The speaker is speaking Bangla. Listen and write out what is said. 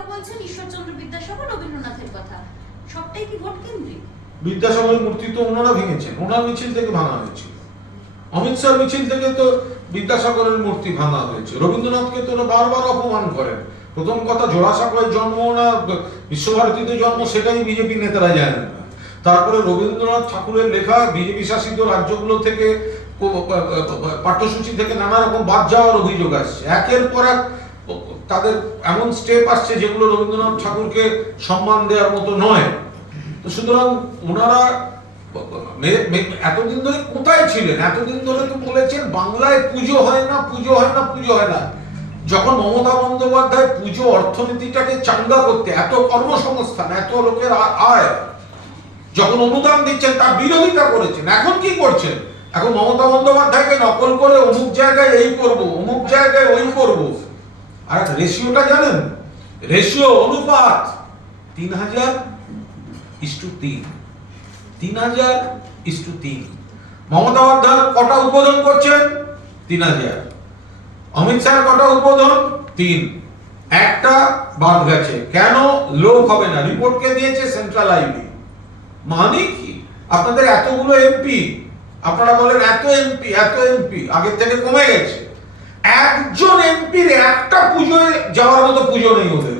বলছেন ঈশ্বরচন্দ্র বিদ্যাসাগর রবীন্দ্রনাথের কথা, সবটাই কি ভোট কেন্দ্রিক? বিদ্যাসাগরের মূর্তি তো ওনারা ভেঙেছেন, ওনার মিছিল থেকে ভাঙা হয়েছিল। অমিত শাহ মিছিল থেকে তো বিদ্যাসাগরের মূর্তি ভাঙা হয়েছে। রবীন্দ্রনাথকে তো ওরা বারবার অপমান করেন। প্রথম কথা, জোড়াসাঁকোয় জন্ম না বিশ্বভারতীতে জন্ম, সেটাই বিজেপি নেতারা জানেন না। তারপরে রবীন্দ্রনাথ ঠাকুরের লেখা বিজেপি শাসিত রাজ্যগুলো থেকে পাঠ্যসূচি থেকে নানা রকম বাদ যাওয়ার অভিযোগ আসছে। একের পর এক তাদের এমন স্টেপ আসছে যেগুলো রবীন্দ্রনাথ ঠাকুরকে সম্মান দেওয়ার মতো নয়। তো সুতরাং ওনারা এতদিন ধরে কোথায় ছিলেন? এতদিন ধরে তো বলেছেন বাংলায় পুজো হয় না, পুজো হয় না, পুজো হয় না। যখন মমতা বন্দ্যোপাধ্যায় পুজো অর্থনীতিটাকে চাঙ্গা করতে, এত কর্মসংস্থান, এত লোকের আয়, যখন অনুদান দিচ্ছেন তার বিরোধিতা করেছেন। এখন কি করছেন? এখন মমতা বন্দ্যোপাধ্যায়কে নকল করে অমুক জায়গায় এই করব, অমুক জায়গায় ওই করব। আর রেশিওটা জানেন? রেশিও, অনুপাত 3000:3। 3000:3। মমতা বন্দ্যোপাধ্যায় কটা উদ্বোধন করছেন? 3000। অমিত শাহ কটা উদ্বোধন? 3। একটা বাদ গেছে। কেন? লোক হবে না। রিপোর্টকে দিয়েছে সেন্ট্রাল আইবি। মানে কি? আপনাদের এতগুলো এমপি, আপনারা বলেন এত এমপি, এত এমপি, আগের থেকে কমে গেছে। একজন এমপির একটা পুজোয় যাওয়ার মতো পুজো নেই ওদের।